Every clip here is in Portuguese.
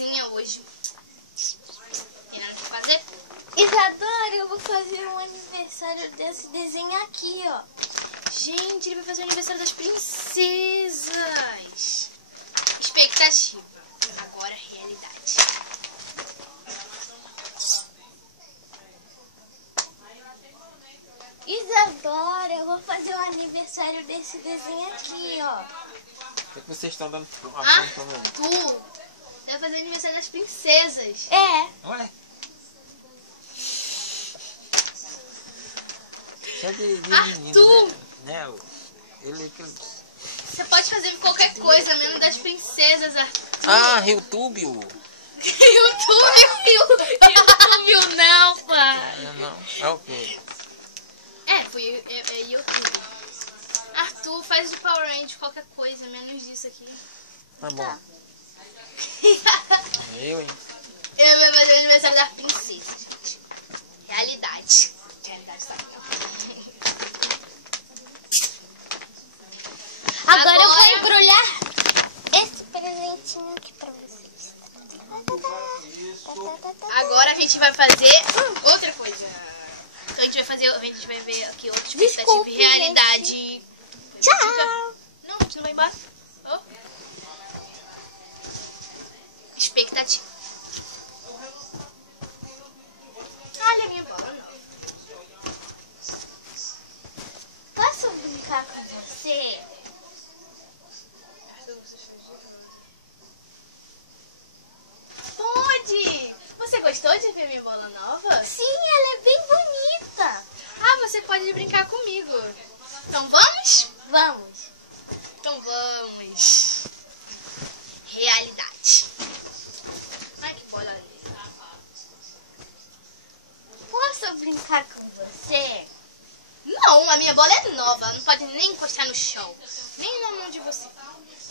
desenha hoje. Tem nada pra fazer? Isadora, eu vou fazer um aniversário desse desenho aqui, ó. Gente, ele vai fazer o aniversário das princesas. Expectativa. Agora realidade. Isadora, eu vou fazer o aniversário desse desenho aqui, ó. O que vocês estão dando a Tu vai fazer o aniversário das princesas. É. Ué? Isso é de menino, né? Ele... Você pode fazer qualquer coisa, menos das princesas, Arthur. Ah, YouTube! YouTube não, pai. Não, é o quê? É YouTube. Arthur, faz o Power Rangers, qualquer coisa, menos disso aqui. Tá bom. Eu, hein? Eu vou fazer o aniversário das princesas, gente. Realidade. Realidade tá legal. Agora eu vou embrulhar esse presentinho aqui pra vocês. Agora a gente vai fazer outra coisa. Então a gente vai ver aqui outra expectativa Desculpe, e realidade. Tchau! Não, você não vai embora. Oh. Expectativa. Olha a minha bola nova. Posso brincar com você? Pode! Você gostou de ver minha bola nova? Sim, ela é bem bonita. Ah, você pode brincar comigo. Então vamos? Vamos. Então vamos. Realidade. Ai, que bola linda. Posso brincar com você? Não, a minha bola é nova. Ela não pode nem encostar no chão. Nem na mão de você.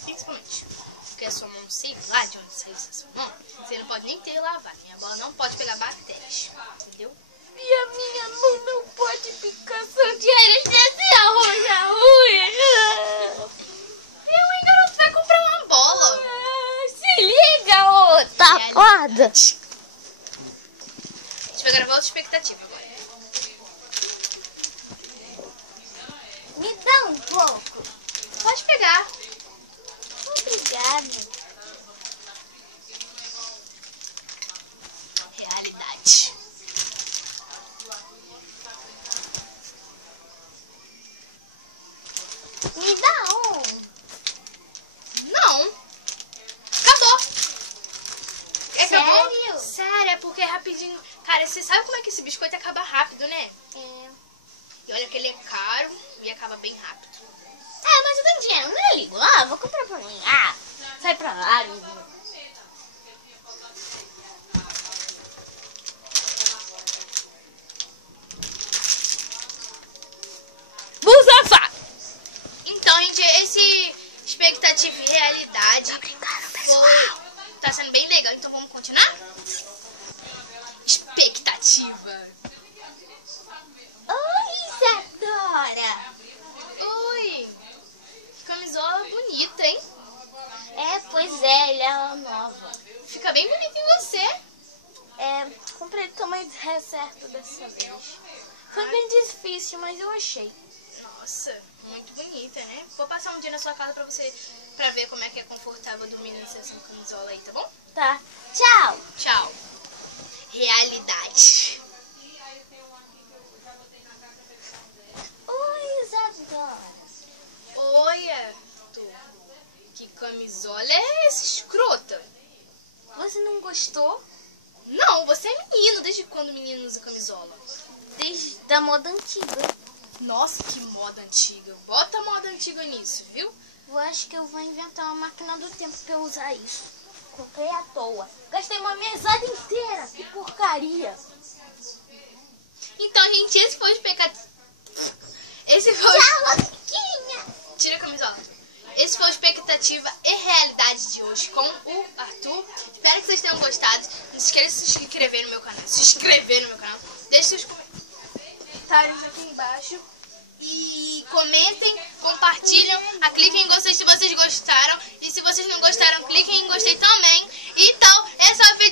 Principalmente. Porque a sua mão, sei lá de onde saiu essa sua mão. Você não pode nem ter lavado. Minha bola não pode pegar bactérias. Entendeu? E a minha mão não pode picação diária se arroja a unha. Garoto, vai comprar uma bola. Se liga, ô tapada. A gente vai gravar outra expectativa agora. Me dá um pouco. Pode pegar. Obrigada. Realidade. Me dá um. Não. Acabou. Sério? Sério, é porque é rapidinho. Cara, você sabe como é que esse biscoito acaba rápido, né? É. E olha que ele é caro e acaba bem rápido. Ah, mas eu tenho dinheiro, não ligo. Ah, vou comprar pra mim. Ah, sai pra lá, menino. Buzafa! Então, gente, esse expectativa e realidade tá sendo bem legal. Então vamos continuar? Expectativa. Oi, Isadora. Oi. Que camisola bonita, hein? É, pois é, ele é nova. Fica bem bonita em você. É, comprei do tamanho certo dessa vez. Foi bem difícil, mas eu achei. Nossa, muito bonita, né? Vou passar um dia na sua casa pra ver como é que é confortável dormir nessa camisola aí, tá bom? Tá. Tchau. Tchau. Realidade. Oi, Isadora. Oi, Arthur. Que camisola é essa escrota? Você não gostou? Não, você é menino. Desde quando menino usa camisola? Desde a moda antiga. Nossa, que moda antiga. Bota a moda antiga nisso, viu? Eu acho que eu vou inventar uma máquina do tempo pra eu usar isso. Comprei à toa. Gastei uma mesada inteira. Que porcaria. Então, gente, esse foi o expectativa. Esse foi o... Tchau, Loquinha. Tira a camisola. Esse foi o expectativa e realidade de hoje com o Arthur. Espero que vocês tenham gostado. Não se esqueça de se inscrever no meu canal. Deixe seus comentários aqui embaixo. E comentem, compartilham, cliquem em gostei se vocês gostaram. E se vocês não gostaram, cliquem em gostei também. Então, Esse é o vídeo